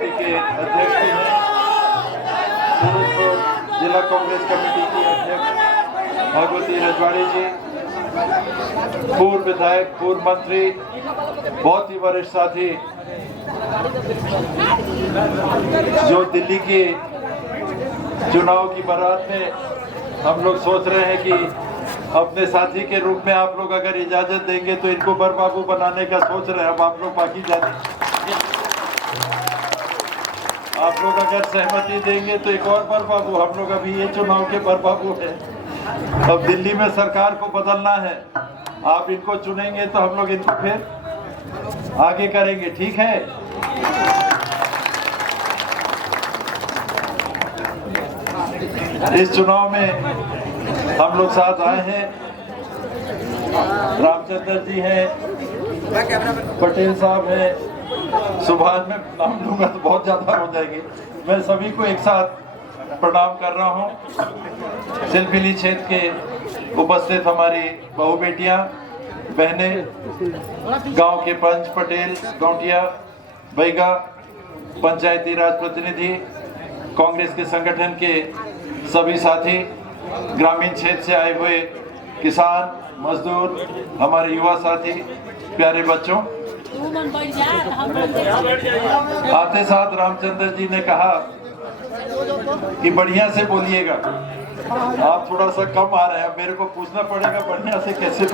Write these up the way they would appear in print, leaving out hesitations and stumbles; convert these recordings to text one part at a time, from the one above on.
Committee के अध्यक्ष भी हैं, पूर्व जिला कांग्रेस कमेटी की अध्यक्ष भगवती रजवाड़ी जी, पूर्व विधायक, पूर्व मंत्री, बहुत ही वरिष्ठ साथी जो दिल्ली के चुनाव की बारात में हम लोग सोच रहे हैं कि अपने साथी के रूप में आप लोग अगर इजाजत देंगे तो इनको बर बाबू बनाने का सोच रहे हैं। अब आप लोग बाकी जाने, आप लोग अगर सहमति देंगे तो एक और बर बाबू, हम लोग अभी ये चुनाव के बर बाबू हैं। अब दिल्ली में सरकार को बदलना है, आप इनको चुनेंगे तो हम लोग इनको फिर आगे करेंगे, ठीक है? इस चुनाव में हम लोग साथ आए हैं, रामचंद्र जी हैं, पटेल साहब हैं, सुभाष में नाम लूंगा तो बहुत ज्यादा हो जाएंगे। मैं सभी को एक साथ प्रणाम कर रहा हूं। सिलपिली क्षेत्र के उपस्थित हमारी बहु बेटियां, बहनें, गांव के पंच, पटेल, गौटिया, बैगा, पंचायती राज प्रतिनिधि, कांग्रेस के संगठन के सभी साथी, ग्रामीण क्षेत्र से आए हुए किसान, मजदूर, हमारे युवा साथी, प्यारे बच्चों, आते साथ रामचंद्र जी ने कहा कि बढ़िया से बोलिएगा। आप थोड़ा सा कम आ रहे हैं, मेरे को पूछना पड़ेगा बढ़िया से कैसे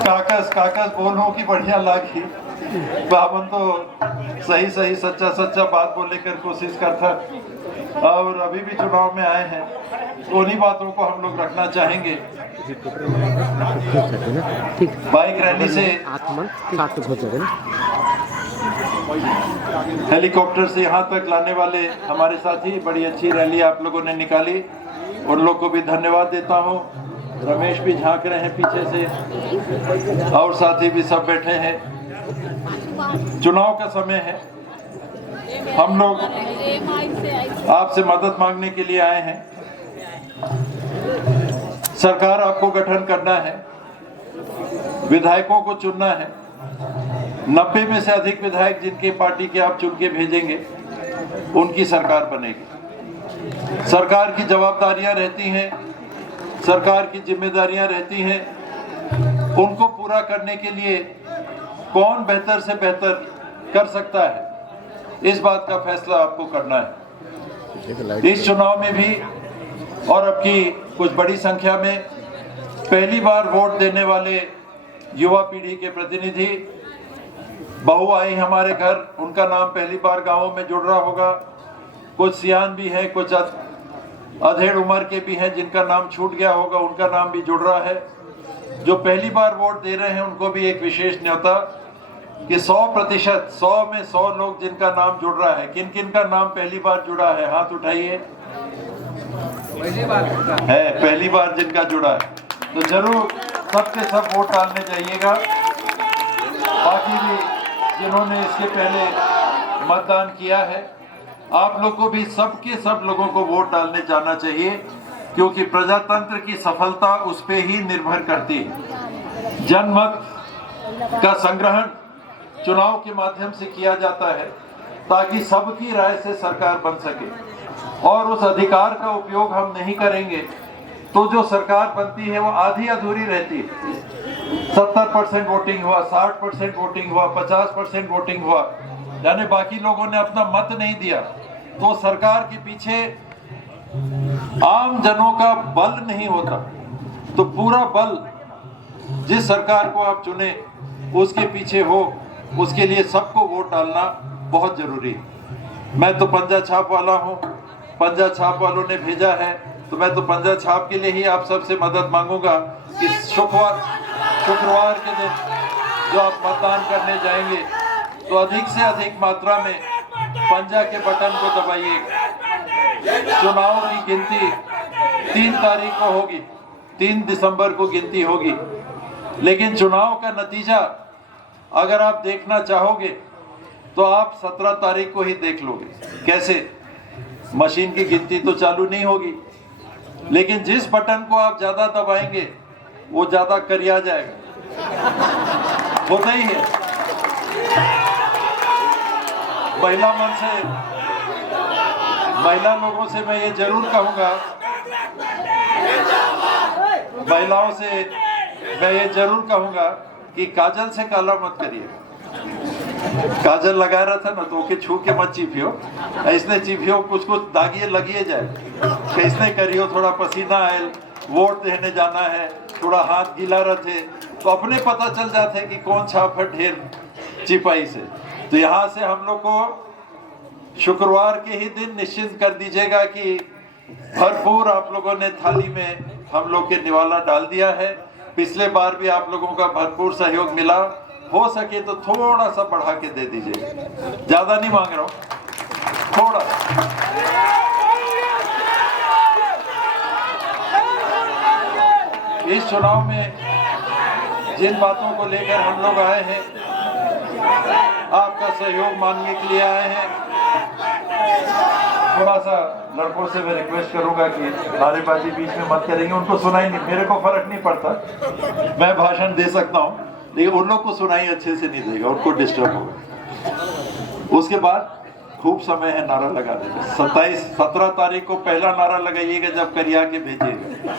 काकस काकस बोलो कि बढ़िया लागी। बाबन तो सही सही सच्चा सच्चा बात बोलने कर कोशिश करता, और अभी भी चुनाव में आए हैं तो उन्हीं बातों को हम लोग रखना चाहेंगे। बाइक रैली से, हेलीकॉप्टर से यहाँ तक लाने वाले हमारे साथी, बड़ी अच्छी रैली आप लोगों ने निकाली, उन लोग को भी धन्यवाद देता हूँ। रमेश भी झांक रहे हैं पीछे से, और साथी भी सब बैठे हैं। चुनाव का समय है, हम लोग आपसे मदद मांगने के लिए आए हैं। सरकार आपको गठन करना है, विधायकों को चुनना है। 90 में से अधिक विधायक जिनके पार्टी के आप चुन के भेजेंगे, उनकी सरकार बनेगी। सरकार की जवाबदारियां रहती हैं, सरकार की जिम्मेदारियां रहती हैं, उनको पूरा करने के लिए कौन बेहतर से बेहतर कर सकता है, इस बात का फैसला आपको करना है। इस चुनाव में भी और अब की कुछ बड़ी संख्या में पहली बार वोट देने वाले युवा पीढ़ी के प्रतिनिधि, बहू आई हमारे घर, उनका नाम पहली बार गांवों में जुड़ रहा होगा। कुछ सियान भी हैं, कुछ अधेड़ उम्र के भी हैं जिनका नाम छूट गया होगा, उनका नाम भी जुड़ रहा है। जो पहली बार वोट दे रहे हैं उनको भी एक विशेष न्योता कि 100%, 100 में 100 लोग जिनका नाम जुड़ रहा है। किन किन का नाम पहली बार जुड़ा है, हाथ उठाइए। पहली बार जिनका जुड़ा है तो जरूर सबके सब वोट डालने जाइएगा। बाकी भी जिन्होंने इसके पहले मतदान किया है, आप लोग को भी सबके सब लोगों को वोट डालने जाना चाहिए, क्योंकि प्रजातंत्र की सफलता उस पे ही निर्भर करती है। जनमत का संग्रहण चुनाव के माध्यम से किया जाता है ताकि सबकी राय से सरकार बन सके, और उस अधिकार का उपयोग हम नहीं करेंगे तो जो सरकार बनती है वो आधी अधूरी रहती है। 70% वोटिंग हुआ, 60% वोटिंग हुआ, 50% वोटिंग हुआ, यानी बाकी लोगों ने अपना मत नहीं दिया, तो सरकार के पीछे आम जनों का बल नहीं होता। तो पूरा बल जिस सरकार को आप चुने उसके पीछे हो, उसके लिए सबको वोट डालना बहुत जरूरी है। मैं तो पंजा छाप वाला हूँ, पंजा छाप वालों ने भेजा है, तो मैं तो पंजा छाप के लिए ही आप सबसे मदद मांगूंगा कि शुक्रवार के दिन जो आप मतदान करने जाएंगे तो अधिक से अधिक मात्रा में पंजा के बटन को दबाइएगा। चुनाव की गिनती 3 तारीख को होगी, 3 दिसंबर को गिनती होगी, लेकिन चुनाव का नतीजा अगर आप देखना चाहोगे तो आप 17 तारीख को ही देख लोगे। कैसे? मशीन की गिनती तो चालू नहीं होगी, लेकिन जिस बटन को आप ज्यादा दबाएंगे वो ज्यादा करिया जाएगा, होता ही है। महिला लोगों से मैं ये जरूर कहूंगा, महिलाओं से मैं ये जरूर कहूंगा कि काजल से काला मत करिए। काजल लगा रहा था ना तो ओके छू के मत चीपियो, इसने चीपियो कुछ कुछ दागिए लगिए जाए, इसने करियो थोड़ा पसीना आए, वोट देने जाना है, थोड़ा हाथ गीला रहे तो अपने पता चल जाते हैं कि कौन छाप है ढेर चिपाई से। तो यहाँ से हम लोग को शुक्रवार के ही दिन निश्चित कर दीजिएगा कि भरपूर आप लोगों ने थाली में हम लोग के निवाला डाल दिया है। पिछले बार भी आप लोगों का भरपूर सहयोग मिला, हो सके तो थोड़ा सा बढ़ा के दे दीजिए, ज्यादा नहीं मांग रहा हूं, थोड़ा। इस चुनाव में जिन बातों को लेकर हम लोग आए हैं, आपका सहयोग मांगने के लिए आए हैं। थोड़ा सा लड़कों से मैं रिक्वेस्ट करूंगा कि नारेबाजी बीच में मत करेंगे, उनको सुनाई नहीं, मेरे को फर्क नहीं पड़ता, मैं भाषण दे सकता हूं, लेकिन उन लोग को सुनाई अच्छे से नहीं देगा, उनको डिस्टर्ब होगा। उसके बाद खूब समय है नारा लगा देगा। 17 तारीख को पहला नारा लगाइएगा जब करिया के भेजिएगा,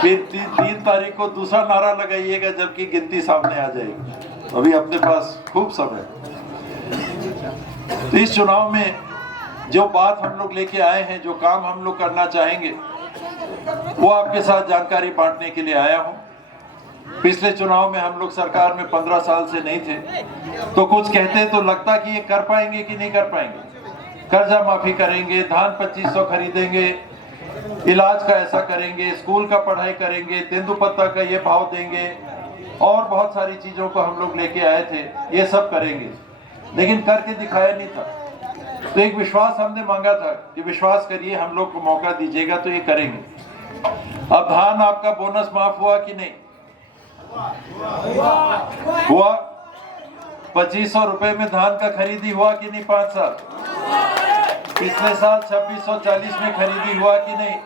फिर 3 तारीख को दूसरा नारा लगाइएगा जबकि गिनती सामने आ जाएगी। अभी अपने पास खूब समय। तो इस चुनाव में जो बात हम लोग लेके आए हैं, जो काम हम लोग करना चाहेंगे, वो आपके साथ जानकारी बांटने के लिए आया हूं। पिछले चुनाव में हम लोग सरकार में 15 साल से नहीं थे, तो कुछ कहते तो लगता कि ये कर पाएंगे कि नहीं कर पाएंगे। कर्जा माफी करेंगे, धान 2500 खरीदेंगे, इलाज का ऐसा करेंगे, स्कूल का पढ़ाई करेंगे, तेंदुपत्ता का ये भाव देंगे, और बहुत सारी चीजों को हम लोग लेके आए थे, ये सब करेंगे, लेकिन करके दिखाया नहीं था। तो एक विश्वास हमने मांगा था कि विश्वास करिए, हम लोग को मौका दीजिएगा तो ये करेंगे। अब धान आपका बोनस माफ हुआ कि नहीं हुआ? 2500 रुपए में धान का खरीदी हुआ कि नहीं? 5 साल पिछले साल 2640 में खरीदी हुआ कि नहीं?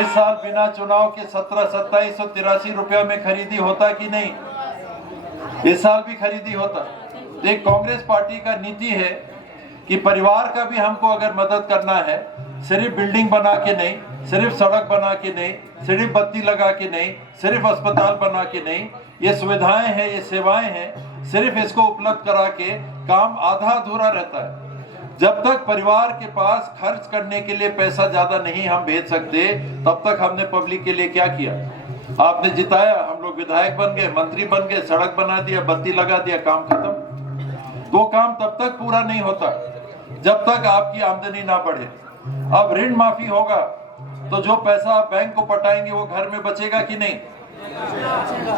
इस साल बिना चुनाव के 2783 रुपया में खरीदी होता कि नहीं? इस साल भी खरीदी होता। एक कांग्रेस पार्टी का नीति है कि परिवार का भी हमको अगर मदद करना है, सिर्फ बिल्डिंग बना के नहीं, सिर्फ सड़क बना के नहीं, सिर्फ बत्ती लगा के नहीं, सिर्फ अस्पताल बना के नहीं, ये सुविधाएं हैं, ये सेवाएं हैं, सिर्फ इसको उपलब्ध करा के काम आधा अधूरा रहता है। जब तक परिवार के पास खर्च करने के लिए पैसा ज्यादा नहीं हम भेज सकते, तब तक हमने पब्लिक के लिए क्या किया? आपने जिताया, हम लोग विधायक बन गए, मंत्री बन गए, सड़क बना दिया, बत्ती लगा दिया, काम खत्म। वो काम तब तक पूरा नहीं होता जब तक आपकी आमदनी ना बढ़े। अब ऋण माफी होगा तो जो पैसा आप बैंक को पटाएंगे वो घर में बचेगा कि नहीं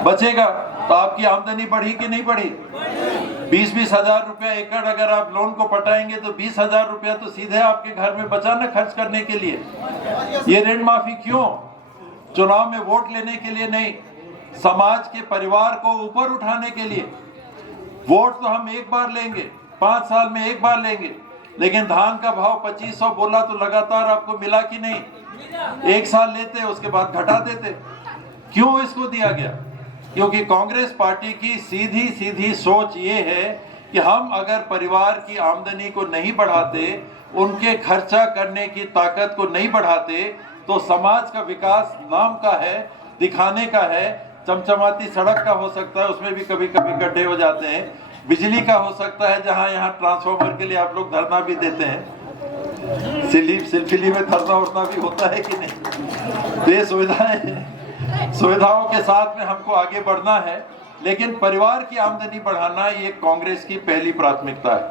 बचेगा? तो आपकी आमदनी बढ़ी कि नहीं बढ़ी? 20-20 हजार रुपया एकड़ अगर आप लोन को पटाएंगे तो 20,000 रुपया तो सीधे आपके घर में बचा ना खर्च करने के लिए। ये ऋण माफी क्यों? चुनाव में वोट लेने के लिए नहीं, समाज के परिवार को ऊपर उठाने के लिए। वोट तो हम एक बार लेंगे, 5 साल में एक बार लेंगे, लेकिन धान का भाव 2500 बोला तो लगातार आपको मिला कि नहीं? एक साल लेते उसके बाद घटा देते। क्यों इसको दिया गया? क्योंकि कांग्रेस पार्टी की सीधी सीधी सोच ये है कि हम अगर परिवार की आमदनी को नहीं बढ़ाते, उनके खर्चा करने की ताकत को नहीं बढ़ाते, तो समाज का विकास नाम का है, दिखाने का है। चमचमाती सड़क का हो सकता है, उसमें भी कभी कभी गड्ढे हो जाते हैं। बिजली का हो सकता है, जहां यहाँ ट्रांसफार्मर के लिए आप लोग धरना भी देते हैं, सिलसिली में धरना उड़ना भी होता है कि नहीं? तो ये सुविधाओं के साथ में हमको आगे बढ़ना है, लेकिन परिवार की आमदनी बढ़ाना ये कांग्रेस की पहली प्राथमिकता है।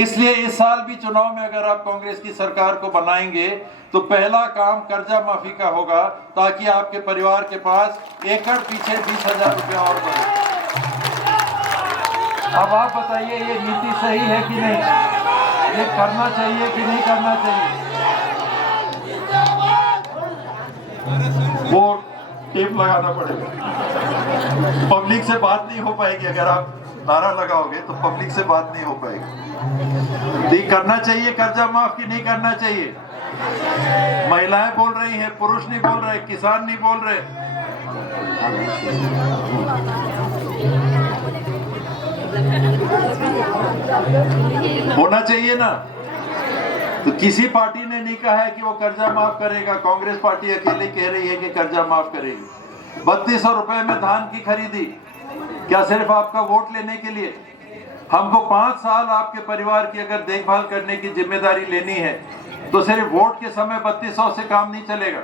इसलिए इस साल भी चुनाव में अगर आप कांग्रेस की सरकार को बनाएंगे तो पहला काम कर्जा माफी का होगा, ताकि आपके परिवार के पास एकड़ पीछे 20,000 रुपया और बढ़े। अब आप बताइए, ये नीति सही है कि नहीं? ये करना चाहिए कि नहीं करना चाहिए? वो टेप लगाना पड़ेगा, पब्लिक से बात नहीं हो पाएगी। अगर आप नारा लगाओगे तो पब्लिक से बात नहीं हो पाएगी। ये करना चाहिए कर्जा माफ की नहीं करना चाहिए? महिलाएं बोल रही हैं, पुरुष नहीं बोल रहे, किसान नहीं बोल रहे। होना चाहिए ना। तो किसी पार्टी ने नहीं कहा है कि वो कर्जा माफ करेगा, कांग्रेस पार्टी अकेले कह रही है कि कर्जा माफ करेगी। 3200 रुपए में धान की खरीदी, क्या सिर्फ आपका वोट लेने के लिए? हमको 5 साल आपके परिवार की अगर देखभाल करने की जिम्मेदारी लेनी है तो सिर्फ वोट के समय 3200 से काम नहीं चलेगा।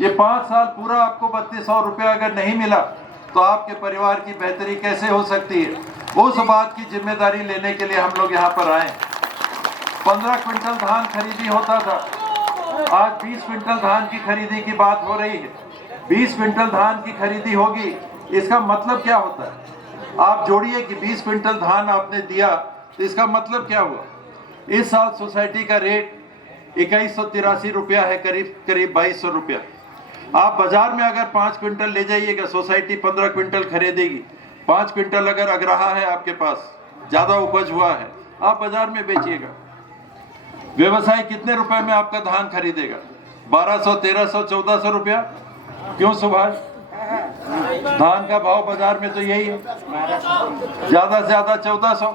ये 5 साल पूरा आपको 3200 रुपया अगर नहीं मिला तो आपके परिवार की बेहतरी कैसे हो सकती है? उस बात की जिम्मेदारी लेने के लिए हम लोग यहाँ पर आए। 15 क्विंटल धान खरीदी होता था, आज 20 क्विंटल धान की खरीदी की बात हो रही है। 20 क्विंटल धान की खरीदी होगी, इसका मतलब क्या होता है? आप जोड़िए कि 20 क्विंटल धान आपने दिया तो इसका मतलब क्या हुआ? इस साल सोसाइटी का रेट 2183 रुपया है, करीब 2200 रुपया। आप बाजार में अगर 5 क्विंटल ले जाइएगा, सोसाइटी 15 क्विंटल खरीदेगी। 5 क्विंटल अगर अगरहा है आपके पास, ज्यादा उपज हुआ है, आप बाजार में बेचिएगा। व्यवसाय कितने रुपए में आपका धान खरीदेगा? 1200, 1300, 1400 रुपया। क्यों सुभाष? धान का भाव बाजार में तो यही है, ज्यादा से ज्यादा 1400।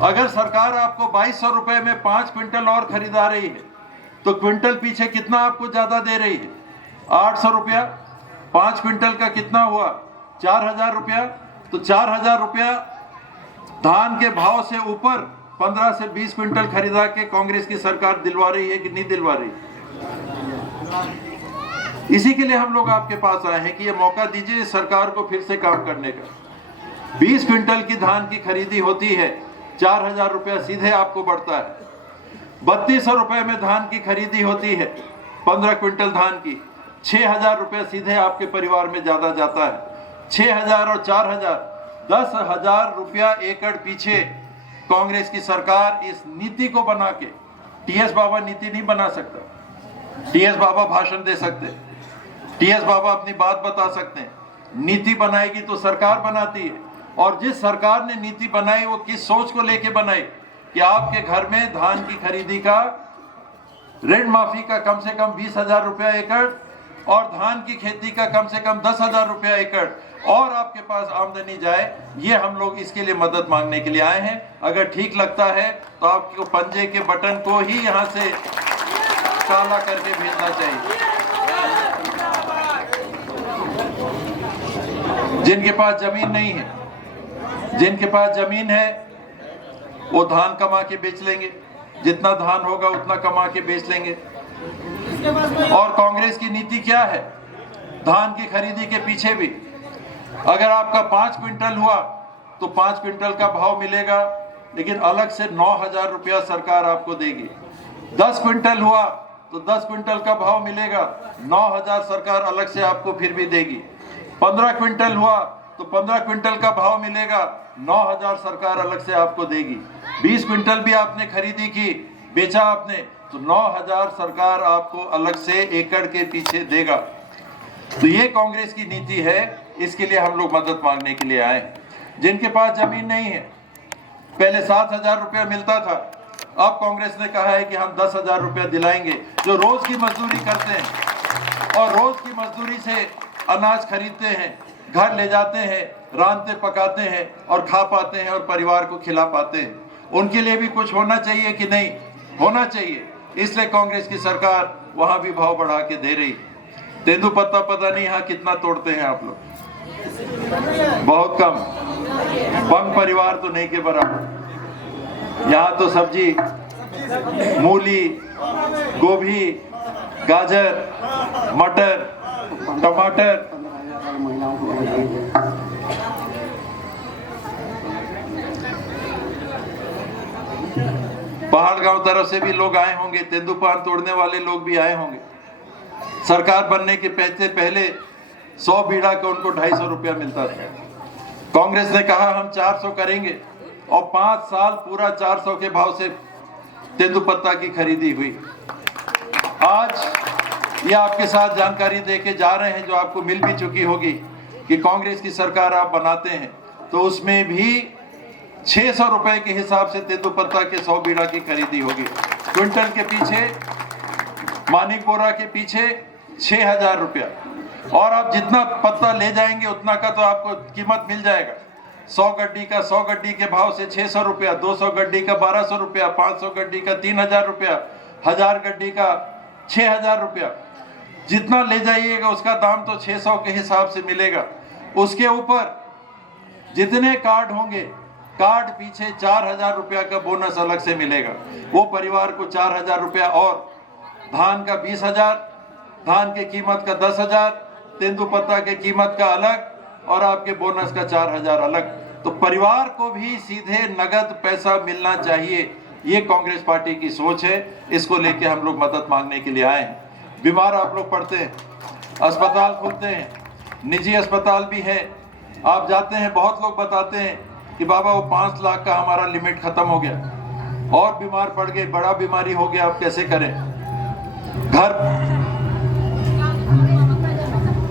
अगर सरकार आपको 2200 रुपए में 5 क्विंटल और खरीदा रही है तो क्विंटल पीछे कितना आपको ज्यादा दे रही है? 800 रुपया। 5 क्विंटल का कितना हुआ? 4000 रुपया। तो 4000 रुपया धान के भाव से ऊपर 15 से 20 क्विंटल खरीदा के कांग्रेस की सरकार दिलवा रही है कि नहीं दिलवा रही? इसी के लिए हम लोग आपके पास आए हैं कि ये मौका दीजिए सरकार को फिर से काम करने का। 20 क्विंटल की धान की खरीदी होती है, 4000 रुपया सीधे आपको बढ़ता है। 3200 रुपए में धान की खरीदी होती है, 15 क्विंटल धान की, 6000 रुपया सीधे आपके परिवार में ज्यादा जाता है। 6000 और 4000, 10,000 रुपया एकड़ पीछे कांग्रेस की सरकार इस नीति को बना के, टीएस बाबा नीति नहीं बना सकता। टीएस बाबा भाषण दे सकते, टीएस बाबा अपनी बात बता सकते हैं, नीति बनाएगी तो सरकार बनाती है। और जिस सरकार ने नीति बनाई वो किस सोच को लेके बनाई कि आपके घर में धान की खरीदी का, ऋण माफी का कम से कम 20,000 रुपया एकड़ और धान की खेती का कम से कम 10,000 रुपया एकड़ और आपके पास आमदनी जाए। ये हम लोग इसके लिए मदद मांगने के लिए आए हैं। अगर ठीक लगता है तो आपको पंजे के बटन को ही यहाँ से काला करके भेजना चाहिए। जिनके पास जमीन नहीं है, जिनके पास जमीन है वो धान कमा के बेच लेंगे, जितना धान होगा उतना कमा के बेच लेंगे। और कांग्रेस की नीति क्या है? धान की खरीदी के पीछे भी अगर आपका 5 क्विंटल हुआ तो 5 क्विंटल का भाव मिलेगा, लेकिन अलग से 9,000 रुपया सरकार आपको देगी। 10 क्विंटल हुआ तो 10 क्विंटल का भाव मिलेगा, 9,000 सरकार अलग से आपको फिर भी देगी। 15 क्विंटल हुआ तो 15 क्विंटल का भाव मिलेगा, 9,000 सरकार अलग से आपको देगी। 20 क्विंटल भी आपने खरीदी की, बेचा आपने, तो 9,000 सरकार आपको अलग से एकड़ के पीछे देगा। तो ये कांग्रेस की नीति है, इसके लिए हम लोग मदद मांगने के लिए आए। जिनके पास जमीन नहीं है, पहले 7,000 रुपया मिलता था, अब कांग्रेस ने कहा है कि हम 10,000 रुपया दिलाएंगे। जो रोज की मजदूरी करते हैं और रोज की मजदूरी से अनाज खरीदते हैं, घर ले जाते हैं, रांधते पकाते हैं और खा पाते हैं और परिवार को खिला पाते हैं, उनके लिए भी कुछ होना चाहिए कि नहीं? होना चाहिए। इसलिए कांग्रेस की सरकार वहां भी भाव बढ़ा के दे रही। तेंदुपत्ता पता नहीं यहाँ कितना तोड़ते हैं आप लोग, बहुत कम, बंग परिवार तो नहीं के बराबर। यहाँ तो सब्जी, मूली, गोभी, गाजर, मटर, टमाटर, पहाड़ गांव तरफ से भी लोग आए होंगे, तेंदुपान तोड़ने वाले लोग भी आए होंगे। सरकार बनने के पहले 100 बीड़ा का उनको 250 रुपया मिलता था। कांग्रेस ने कहा हम 400 करेंगे और 5 साल पूरा 400 के भाव से तेंदुपत्ता की खरीदी हुई। आज ये आपके साथ जानकारी देके जा रहे हैं, जो आपको मिल भी चुकी होगी, कि कांग्रेस की सरकार आप बनाते हैं तो उसमें भी 600 रुपए के हिसाब से तेंदुपत्ता के 100 बीड़ा की खरीदी होगी। क्विंटल के पीछे, मानिकपुरा के पीछे 6,000 रुपया, और आप जितना पत्ता ले जाएंगे उतना का तो आपको कीमत मिल जाएगा। 100 गड्डी का 100 गड्डी के भाव से 600 रुपया, 200 गड्डी का 1200 रुपया, 500 गड्डी का 3000 रुपया, 1000 गड्डी का 6000 रुपया। जितना ले जाइएगा उसका दाम तो 600 के हिसाब से मिलेगा। उसके ऊपर जितने कार्ड होंगे, कार्ड पीछे 4000 रुपया का बोनस अलग से मिलेगा। वो परिवार को 4000 रुपया और धान का 20,000, धान की कीमत का 10,000, तेंदुपत्ता की कीमत का अलग और आपके बोनस का 4000 अलग। तो परिवार को भी सीधे नगद पैसा मिलना चाहिए, ये कांग्रेस पार्टी की सोच है। इसको लेके हम लोग मदद मांगने के लिए आए हैं। बीमार आप लोग पड़ते हैं, अस्पताल खुलते हैं, निजी अस्पताल भी है, आप जाते हैं, बहुत लोग बताते हैं कि बाबा वो 5 लाख का हमारा लिमिट खत्म हो गया और बीमार पड़ गए, बड़ा बीमारी हो गया, आप कैसे करें? घर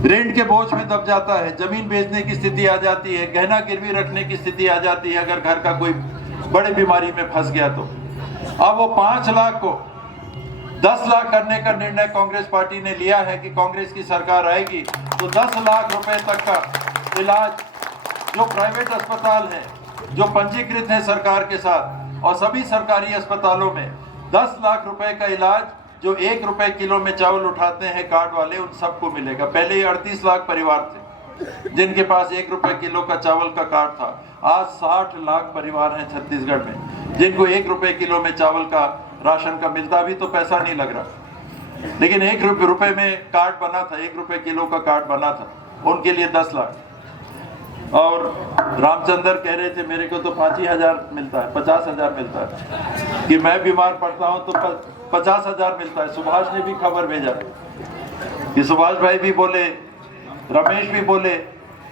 रेंट के बोझ में दब जाता है, जमीन बेचने की स्थिति आ जाती है, गहना गिरवी रखने की स्थिति आ जाती है अगर घर का कोई बड़ी बीमारी में फंस गया तो। अब वो 5 लाख को 10 लाख करने का निर्णय कांग्रेस पार्टी ने लिया है कि कांग्रेस की सरकार आएगी तो 10 लाख रुपए तक का इलाज जो प्राइवेट अस्पताल है, जो पंजीकृत है सरकार के साथ, और सभी सरकारी अस्पतालों में 10 लाख रुपए का इलाज जो 1 रुपए किलो में चावल उठाते हैं कार्ड वाले, उन सबको मिलेगा। पहले ही 38 लाख परिवार थे जिनके पास 1 रुपए किलो का चावल का कार्ड था। आज 60 लाख परिवार हैं छत्तीसगढ़ में जिनको 1 रुपए किलो में चावल का राशन का मिलता भी तो पैसा नहीं लग रहा, लेकिन 1 रुपए में कार्ड बना था, 1 रुपए किलो का कार्ड बना था, उनके लिए 10 लाख। और रामचंद्र कह रहे थे मेरे को तो 5,000 मिलता है, 50,000 मिलता है, कि मैं बीमार पड़ता हूं तो 50,000 मिलता है। सुभाष ने भी खबर भेजा कि सुभाष भाई भी बोले, रमेश भी बोले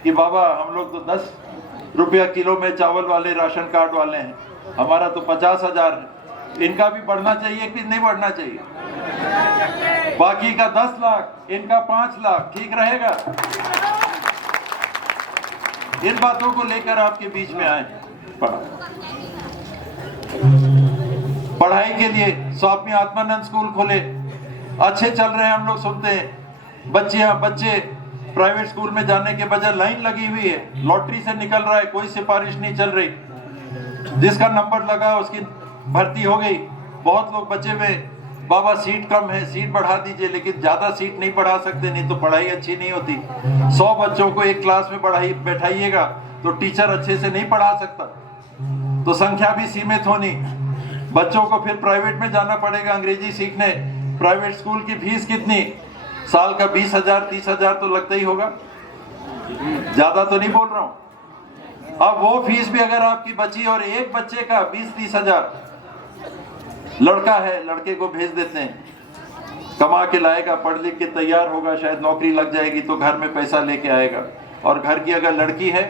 कि बाबा हम लोग तो 10 रुपया किलो में चावल वाले राशन कार्ड वाले हैं, हमारा तो 50,000 है। इनका भी बढ़ना चाहिए कि नहीं बढ़ना चाहिए? बाकी का 10 लाख, इनका 5 लाख, ठीक रहेगा? इन बातों को लेकर आपके बीच में आए। पढ़ाई के लिए स्वामी आत्मानंद स्कूल खोले, अच्छे चल रहे हैं, हम लोग सुनते हैं। बच्चे प्राइवेट स्कूल में जाने के बजाय लाइन लगी हुई है, लॉटरी से निकल रहा है, कोई सिफारिश नहीं चल रही। जिसका नंबर लगा उसकी भर्ती हो गई। बहुत लोग बचे हुए, बाबा सीट कम है, सीट बढ़ा दीजिए, लेकिन ज्यादा सीट नहीं बढ़ा सकते, नहीं तो पढ़ाई अच्छी नहीं होती। 100 बच्चों को एक क्लास में बैठाइएगा तो टीचर अच्छे से नहीं पढ़ा सकता, तो संख्या भी सीमित होनी। बच्चों को फिर प्राइवेट में जाना पड़ेगा अंग्रेजी सीखने। प्राइवेट स्कूल की फीस कितनी? साल का 20,000 30,000 तो लगता ही होगा, ज्यादा तो नहीं बोल रहा हूं। अब वो फीस भी अगर आपकी बची और एक बच्चे का 20-30 हजार, लड़का है, लड़के को भेज देते हैं, कमा के लाएगा, पढ़ लिख के तैयार होगा, शायद नौकरी लग जाएगी तो घर में पैसा लेके आएगा। और घर की अगर लड़की है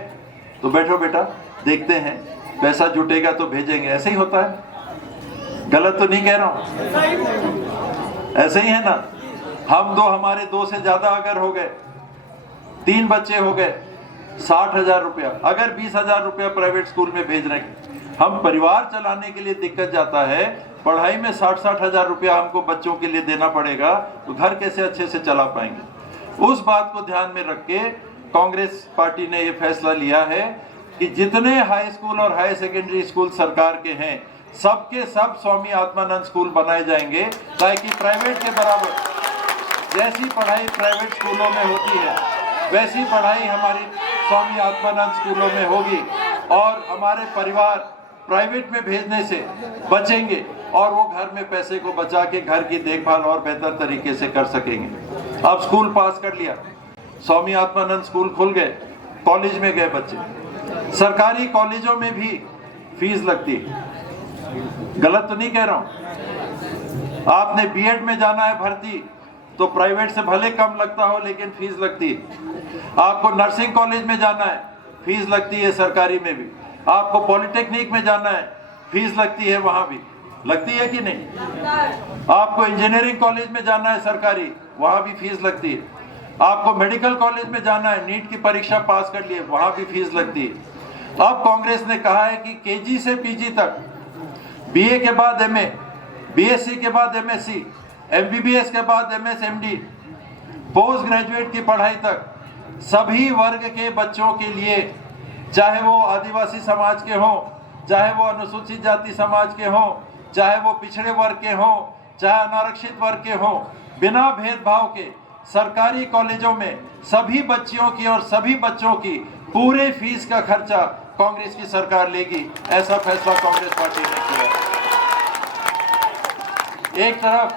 तो बैठो बेटा देखते हैं, पैसा जुटेगा तो भेजेंगे। ऐसे ही होता है, गलत तो नहीं कह रहा हूं, ऐसे ही है ना? हम दो, हमारे 2 से ज्यादा अगर हो गए, 3 बच्चे हो गए, 60,000 रुपया। अगर 20,000 रुपया प्राइवेट स्कूल में भेज रहे हैं, हम परिवार चलाने के लिए दिक्कत जाता है, पढ़ाई में 60-60 हजार रुपया हमको बच्चों के लिए देना पड़ेगा, तो घर कैसे अच्छे से चला पाएंगे? उस बात को ध्यान में रख के कांग्रेस पार्टी ने यह फैसला लिया है कि जितने हाई स्कूल और हाई सेकेंडरी स्कूल सरकार के हैं, सबके सब स्वामी आत्मानंद स्कूल बनाए जाएंगे, ताकि प्राइवेट के बराबर जैसी पढ़ाई प्राइवेट स्कूलों में होती है वैसी पढ़ाई हमारी स्वामी आत्मानंद स्कूलों में होगी, और हमारे परिवार प्राइवेट में भेजने से बचेंगे और वो घर में पैसे को बचा के घर की देखभाल और बेहतर तरीके से कर सकेंगे। अब स्कूल पास कर लिया, स्वामी आत्मानंद स्कूल खुल गए, कॉलेज में गए बच्चे। सरकारी कॉलेजों में भी फीस लगती है, गलत तो नहीं कह रहा हूं। आपने बीएड में जाना है भर्ती, तो प्राइवेट से भले कम लगता हो लेकिन फीस लगती है। आपको नर्सिंग कॉलेज में जाना है, फीस लगती है सरकारी में भी। आपको पॉलिटेक्निक में जाना है, फीस लगती है, वहां भी लगती है कि नहीं? आपको इंजीनियरिंग कॉलेज में जाना है सरकारी, वहां भी फीस लगती है। आपको मेडिकल कॉलेज में जाना है, नीट की परीक्षा पास कर लिए, वहां भी फीस लगती है। अब कांग्रेस ने कहा है कि केजी से पीजी तक, बीए के बाद एमए, बीएससी के बाद एमएससी, एमबीबीएस के बाद एमएसएमडी, पोस्ट ग्रेजुएट की पढ़ाई तक सभी वर्ग के बच्चों के लिए चाहे वो आदिवासी समाज के हों, चाहे वो अनुसूचित जाति समाज के हों, चाहे वो पिछड़े वर्ग के हों, चाहे अनारक्षित वर्ग के हों, बिना भेदभाव के सरकारी कॉलेजों में सभी बच्चियों की और सभी बच्चों की पूरे फीस का खर्चा कांग्रेस की सरकार लेगी। ऐसा फैसला कांग्रेस पार्टी ने किया। एक तरफ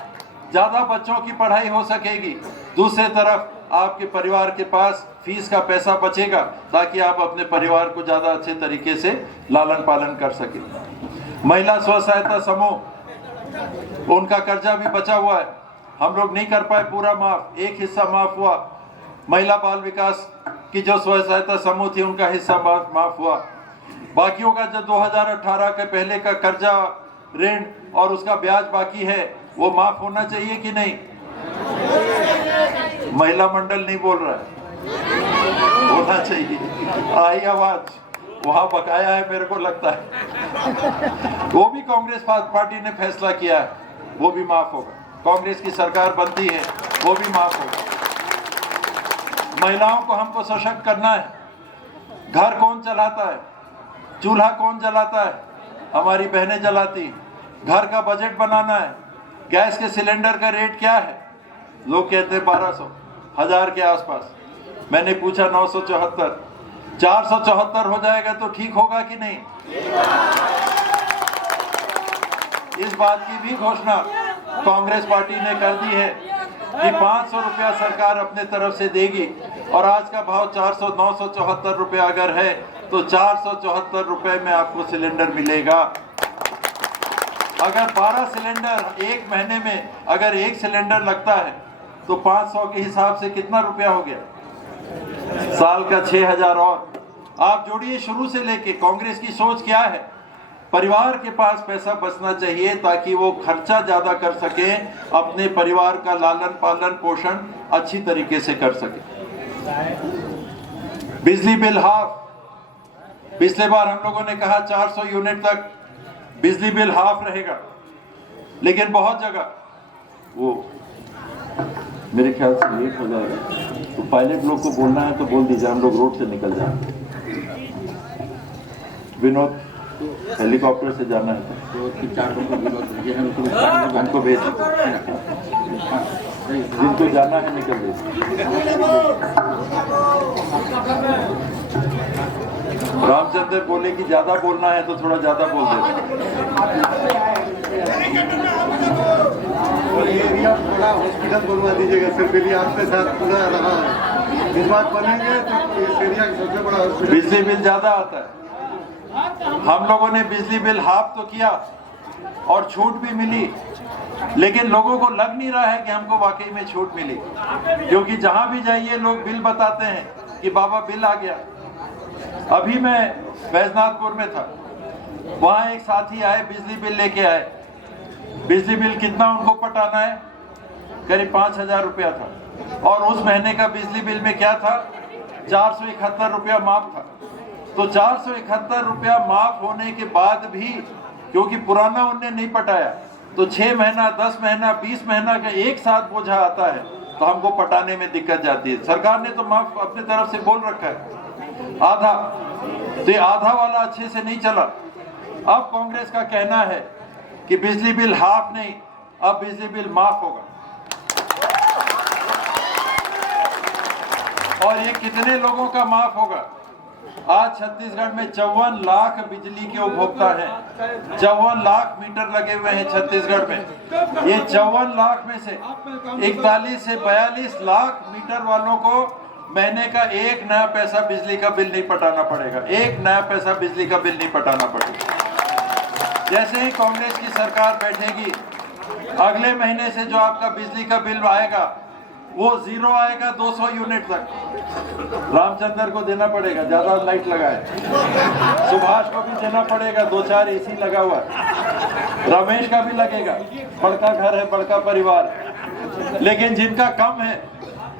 ज्यादा बच्चों की पढ़ाई हो सकेगी, दूसरे तरफ आपके परिवार के पास फीस का पैसा बचेगा ताकि आप अपने परिवार को ज्यादा अच्छे तरीके से लालन पालन कर सके। महिला स्व सहायता समूह, उनका कर्जा भी बचा हुआ है, हम लोग नहीं कर पाए पूरा माफ, एक हिस्सा माफ हुआ। महिला बाल विकास की जो स्व सहायता समूह थी उनका हिस्सा माफ हुआ। बाकियों का जो 2018 के पहले का कर्जा, ऋण और उसका ब्याज बाकी है वो माफ होना चाहिए कि नहीं? महिला मंडल नहीं बोल रहा है, होना चाहिए। आई आवाज, वहां बकाया है मेरे को लगता है। वो भी कांग्रेस पार्टी ने फैसला किया है, वो भी माफ होगा। कांग्रेस की सरकार बनती है, वो भी माफ होगा। महिलाओं को हमको सशक्त करना है। घर कौन चलाता है? चूल्हा कौन जलाता है? हमारी बहनें जलाती। घर का बजट बनाना है। गैस के सिलेंडर का रेट क्या है? लोग कहते हैं 1200, 1000 के आसपास। मैंने पूछा 974, 474 हो जाएगा तो ठीक होगा कि नहीं? इस बात की भी घोषणा कांग्रेस पार्टी ने कर दी है कि 500 रुपया सरकार अपने तरफ से देगी और आज का भाव 974 रुपया अगर है तो 474 रुपए में आपको सिलेंडर मिलेगा। अगर 12 सिलेंडर एक महीने में अगर एक सिलेंडर लगता है तो 500 के हिसाब से कितना रुपया हो गया? साल का 6000। और आप जोड़िए शुरू से लेके कांग्रेस की सोच क्या है? परिवार के पास पैसा बचना चाहिए ताकि वो खर्चा ज्यादा कर सके, अपने परिवार का लालन पालन पोषण अच्छी तरीके से कर सके। बिजली बिल हाफ, पिछले बार हम लोगों ने कहा 400 यूनिट तक बिजली बिल हाफ रहेगा, लेकिन बहुत जगह वो मेरे ख्याल से लेट हो जाएगा, तो पायलट लोग को बोलना है तो बोल दीजिए, हम लोग रोड से निकल जाएंगे। विनोद हेलीकॉप्टर से जाना है तो हमको भेज, जिनको जाना है निकल दीजिए। रामचंद्र बोले कि ज्यादा बोलना है तो थोड़ा ज्यादा बोल ये एरिया थोड़ा हॉस्पिटल बनवा दीजिएगा, सिर्फ एरिया आपके साथ पूरा रहा है। इस बात बनेंगे तो इस एरिया का सबसे बड़ा हॉस्पिटल। बिजली बिल ज्यादा आता है। हम लोगों ने बिजली बिल हाफ तो किया और छूट भी मिली, लेकिन लोगों को लग नहीं रहा है कि हमको वाकई में छूट मिली, क्योंकि जहां भी जाइए लोग बिल बताते हैं कि बाबा बिल आ गया। अभी मैं बैजनाथपुर में था, वहां एक साथी आए, बिजली बिल लेके आए। बिजली बिल कितना उनको पटाना है? करीब 5000 रुपया था, और उस महीने का बिजली बिल में क्या था? 471 रुपया माफ था। तो 471 रुपया माफ होने के बाद भी, क्योंकि पुराना उनने नहीं पटाया, तो 6 महीना, 10 महीना, 20 महीना का एक साथ बोझा आता है, तो हमको पटाने में दिक्कत जाती है। सरकार ने तो माफ अपने तरफ से बोल रखा है आधा, तो ये आधा वाला अच्छे से नहीं चला। अब कांग्रेस का कहना है कि बिजली बिल हाफ नहीं, अब बिजली बिल माफ होगा। और ये कितने लोगों का माफ होगा? आज छत्तीसगढ़ में 54 लाख बिजली के उपभोक्ता हैं। 54 लाख मीटर लगे हुए हैं छत्तीसगढ़ में। ये 54 लाख में से 41 से 42 लाख मीटर वालों को महीने का एक नया पैसा बिजली का बिल नहीं पटाना पड़ेगा। एक नया पैसा बिजली का बिल नहीं पटाना पड़ेगा। जैसे ही कांग्रेस की सरकार बैठेगी, अगले महीने से जो आपका बिजली का बिल आएगा वो जीरो आएगा 200 यूनिट तक। रामचंद्र को देना पड़ेगा, ज्यादा लाइट लगाए। सुभाष को भी देना पड़ेगा, 2-4 एसी लगा हुआ है। रमेश का भी लगेगा, बड़का घर है, बड़का परिवार। लेकिन जिनका कम है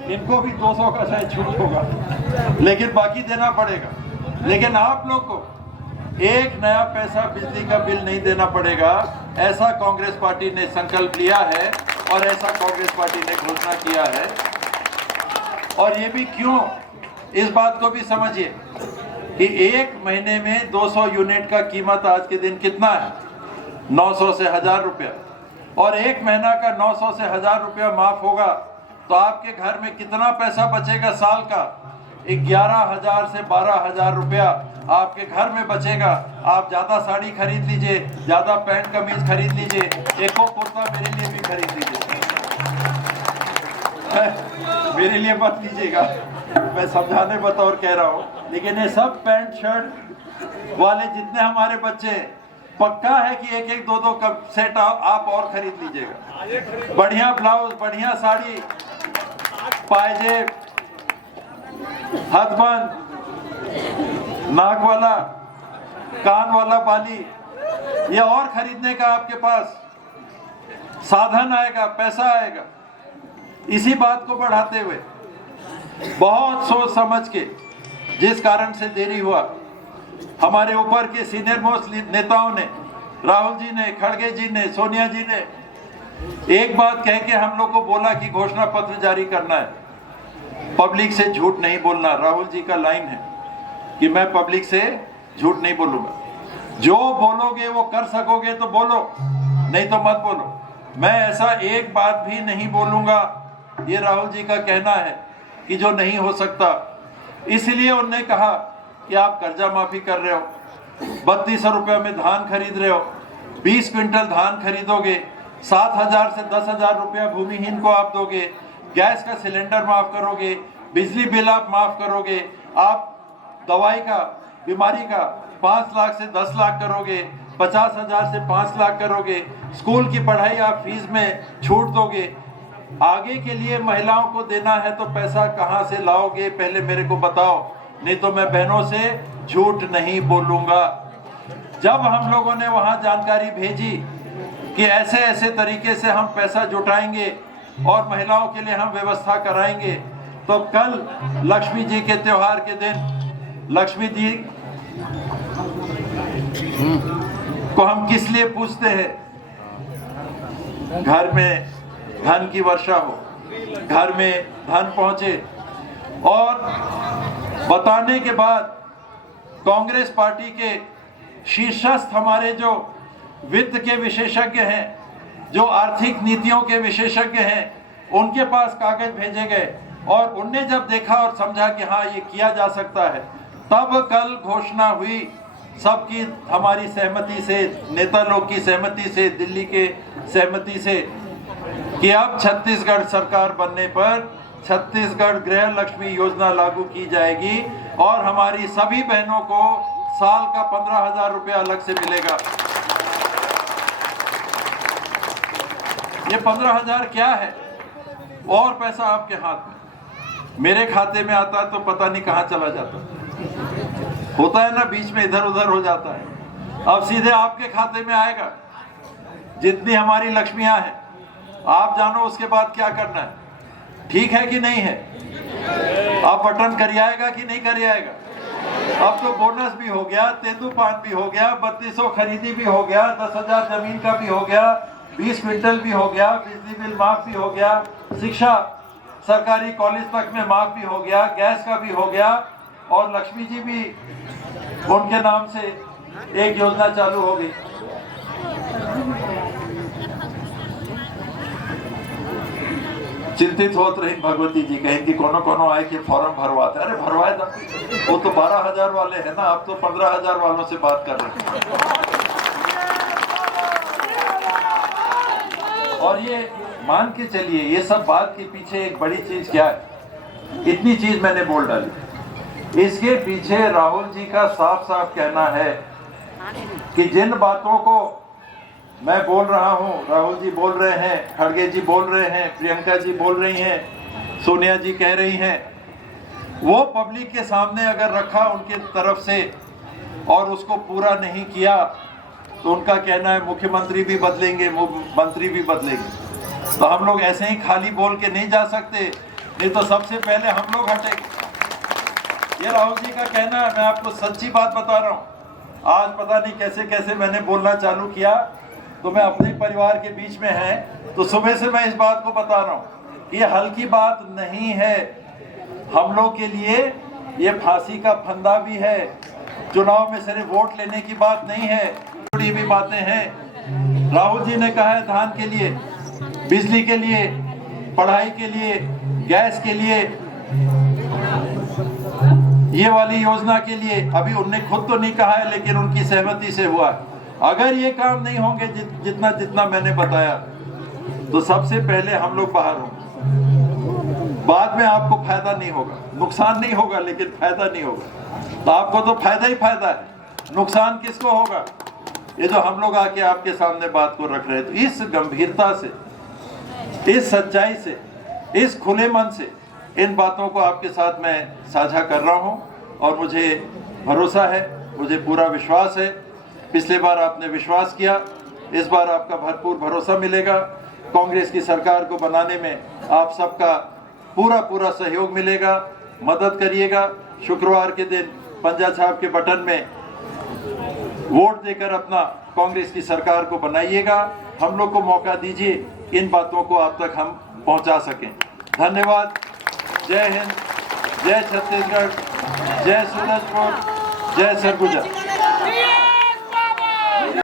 इनको भी 200 का शायद छूट होगा, लेकिन बाकी देना पड़ेगा। लेकिन आप लोग को एक नया पैसा बिजली का बिल नहीं देना पड़ेगा, ऐसा कांग्रेस पार्टी ने संकल्प लिया है और ऐसा कांग्रेस पार्टी ने घोषणा किया है। और ये भी क्यों, इस बात को भी समझिए। कि एक महीने में 200 यूनिट का कीमत आज के दिन कितना है? 900 से 1000 रुपया। और एक महीना का 900 से 1000 रुपया माफ होगा तो आपके घर में कितना पैसा बचेगा साल का? 11,000 से 12,000 रुपया आपके घर में बचेगा। आप ज्यादा साड़ी खरीद लीजिए, ज्यादा पैंट कमीज खरीद लीजिए, एक कुर्ता मेरे लिए भी खरीद लीजिए। मेरे लिए मत लीजिएगा, मैं समझाने बतौर कह रहा हूँ। लेकिन ये सब पैंट शर्ट वाले जितने हमारे बच्चे हैं, पक्का है कि एक एक दो दो कप सेट आप और खरीद लीजिएगा। बढ़िया ब्लाउज, बढ़िया साड़ी, पायजेब, हथबंद, नाक वाला, कान वाला बाली, ये और खरीदने का आपके पास साधन आएगा, पैसा आएगा। इसी बात को बढ़ाते हुए बहुत सोच समझ के, जिस कारण से देरी हुआ, हमारे ऊपर के सीनियर मोस्ट नेताओं ने, राहुल जी ने, खड़गे जी ने, सोनिया जी ने एक बात कह के हम लोग को बोला कि घोषणा पत्र जारी करना है, पब्लिक से झूठ नहीं बोलना। राहुल जी का लाइन है कि मैं पब्लिक से झूठ नहीं बोलूंगा, जो बोलोगे वो कर सकोगे तो बोलो, नहीं तो मत बोलो। मैं ऐसा एक बात भी नहीं बोलूंगा, ये राहुल जी का कहना है कि जो नहीं हो सकता। इसलिए उन्होंने कहा कि आप कर्जा माफी कर रहे हो, 3200 रुपये में धान खरीद रहे हो, 20 क्विंटल धान खरीदोगे, 7,000 से 10,000 रुपया भूमिहीन को आप दोगे, गैस का सिलेंडर माफ करोगे, बिजली बिल आप माफ करोगे, आप दवाई का, बीमारी का 5 लाख से 10 लाख करोगे, 50,000 से 5 लाख करोगे, स्कूल की पढ़ाई आप फीस में छूट दोगे। आगे के लिए महिलाओं को देना है तो पैसा कहाँ से लाओगे, पहले मेरे को बताओ, नहीं तो मैं बहनों से झूठ नहीं बोलूंगा। जब हम लोगों ने वहां जानकारी भेजी कि ऐसे ऐसे तरीके से हम पैसा जुटाएंगे और महिलाओं के लिए हम व्यवस्था कराएंगे, तो कल लक्ष्मी जी के त्योहार के दिन लक्ष्मी जी को हम किस लिए पूछते हैं? घर में धन की वर्षा हो, घर में धन पहुंचे। और बताने के बाद कांग्रेस पार्टी के शीर्षस्थ हमारे जो वित्त के विशेषज्ञ हैं, जो आर्थिक नीतियों के विशेषज्ञ हैं, उनके पास कागज भेजे गए और उनने जब देखा और समझा कि हाँ ये किया जा सकता है, तब कल घोषणा हुई सबकी, हमारी सहमति से, नेता लोग की सहमति से, दिल्ली के सहमति से, कि अब छत्तीसगढ़ सरकार बनने पर छत्तीसगढ़ गृह लक्ष्मी योजना लागू की जाएगी और हमारी सभी बहनों को साल का 15,000 रुपया अलग से मिलेगा। ये 15,000 क्या है? और पैसा आपके हाथ में, मेरे खाते में आता है तो पता नहीं कहाँ चला जाता, होता है ना, बीच में इधर उधर हो जाता है। अब सीधे आपके खाते में आएगा। जितनी हमारी लक्ष्मियां हैं, आप जानो उसके बाद क्या करना है। ठीक है कि नहीं है? अब बटन करियाएगा कि नहीं करियाएगा? अब तो बोनस भी हो गया, तेंदुपान भी हो गया, 3200 खरीदी भी हो गया, 10,000 जमीन का भी हो गया, 20 क्विंटल भी हो गया, बिजली बिल माफ भी हो गया, शिक्षा सरकारी कॉलेज तक में माफ भी हो गया, गैस का भी हो गया, और लक्ष्मी जी भी उनके नाम से एक योजना चालू हो गई। चिंतित होत रही भगवती जी, कहें कि कोनो कोनो आए कि फॉर्म भरवाते। अरे भरवाए ना, वो तो 12,000 वाले हैं ना, अब तो 15,000 वालों से बात कर रहे हैं। और ये मान के चलिए, ये सब बात के पीछे एक बड़ी चीज क्या है, इतनी चीज मैंने बोल डाली। इसके पीछे राहुल जी का साफ साफ कहना है कि जिन बातों को मैं बोल रहा हूं, राहुल जी बोल रहे हैं, खड़गे जी बोल रहे हैं, प्रियंका जी बोल रही हैं, सोनिया जी कह रही हैं, वो पब्लिक के सामने अगर रखा उनके तरफ से और उसको पूरा नहीं किया तो उनका कहना है मुख्यमंत्री भी बदलेंगे, मंत्री भी बदलेंगे। तो हम लोग ऐसे ही खाली बोल के नहीं जा सकते, नहीं तो सबसे पहले हम लोग हटेंगे। ये राहुल जी का कहना है। मैं आपको सच्ची बात बता रहा हूँ, आज पता नहीं कैसे कैसे मैंने बोलना चालू किया, तो मैं अपने परिवार के बीच में है, तो सुबह से मैं इस बात को बता रहा हूँ कि ये हल्की बात नहीं है। हम लोग के लिए ये फांसी का फंदा भी है। चुनाव में सिर्फ वोट लेने की बात नहीं है, जुड़ी भी बातें हैं। राहुल जी ने कहा है धान के लिए, बिजली के लिए, पढ़ाई के लिए, गैस के लिए, ये वाली योजना के लिए। अभी उनने खुद तो नहीं कहा है, लेकिन उनकी सहमति से हुआ है। अगर ये काम नहीं होंगे जितना जितना मैंने बताया, तो सबसे पहले हम लोग बाहर होंगे। बाद में आपको फायदा नहीं होगा, नुकसान नहीं होगा, लेकिन फायदा नहीं होगा। तो आपको तो फायदा ही फायदा है, नुकसान किसको होगा? ये जो हम लोग आके आपके सामने बात को रख रहे हैं, तो इस गंभीरता से, इस सच्चाई से, इस खुले मन से इन बातों को आपके साथ मैं साझा कर रहा हूं। और मुझे भरोसा है, मुझे पूरा विश्वास है, पिछले बार आपने विश्वास किया, इस बार आपका भरपूर भरोसा मिलेगा। कांग्रेस की सरकार को बनाने में आप सबका पूरा सहयोग मिलेगा, मदद करिएगा। शुक्रवार के दिन पंजा छाप के बटन में वोट देकर अपना कांग्रेस की सरकार को बनाइएगा। हम लोग को मौका दीजिए, इन बातों को आप तक हम पहुंचा सकें। धन्यवाद। जय हिंद, जय छत्तीसगढ़, जय सूरजपुर, जय सरगुजा।